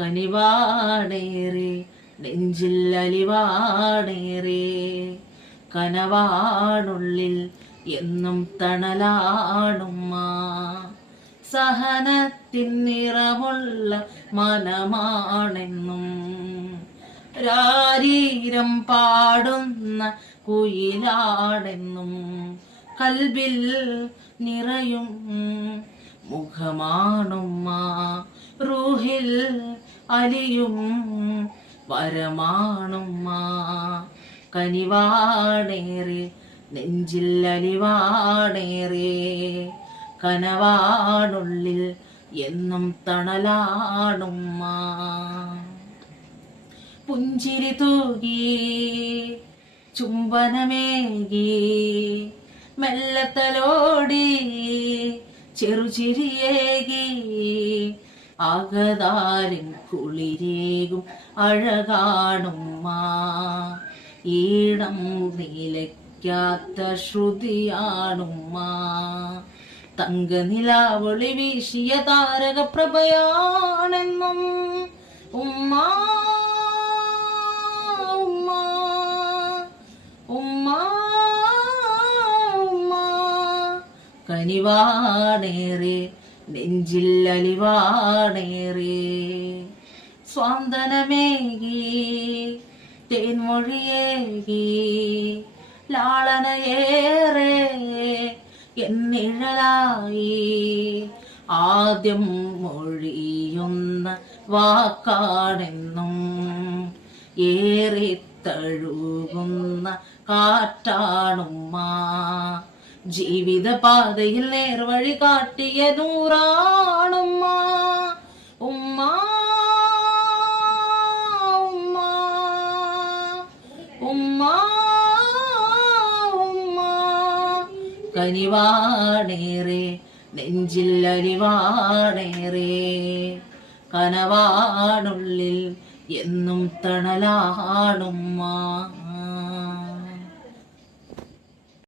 കനിവാടേറെ നെഞ്ചിൽ അലിവാടേറെ കനവാണുള്ളിൽ എന്നും തണലാണുമ്മ. സഹനത്തിൻ നിറമുള്ള മനമാണെന്നും. രാരീരം പാടുന്ന കുയിലാടെന്നും കൽബിൽ നിറയും മുഖമാണുമ്മ. റൂഹിൽ അലിയും വരമാണുമ്മ. കനിവാണേറെ നെഞ്ചിൽ അലിവാണേറെ. കനവാണുള്ളിൽ എന്നും തണലാണുമ്മ. പുഞ്ചിരി തൂകി ചുംബനമേകി മെല്ലത്തലോടി ചെറുചിരിയേകി ആകതാരിൻ കുളിരേകും അഴകാണുമ്മ ഈടം നിലയ്ക്കാത്ത തങ്ക തങ്കനിലാവൊളി വീശിയ താരകപ്രഭയാണെന്നും ഉമ്മ ഉമ്മ ഉമ്മ ഉമ്മ. കനിവാണേറെ നെഞ്ചിൽ അലിവാണേറി സ്വാന്തനമേകി തേൻമൊഴിയേകി ലാളനയേറെ എന്നിഴലായി. ആദ്യം മൊഴിയുന്ന വാക്കാണെന്നും ഏറെ തഴുകുന്ന ജീവിത പാതയിൽ നേർവഴി കാട്ടിയ നൂറാണുമ്മ. ഉമ്മ ഉമ്മ ഉമ്മ ഉമ്മ. കനിവാണേറെ നെഞ്ചിൽ അരിവാണേറെ കനവാണുള്ളിൽ എന്നും തണലാണുമ്മ.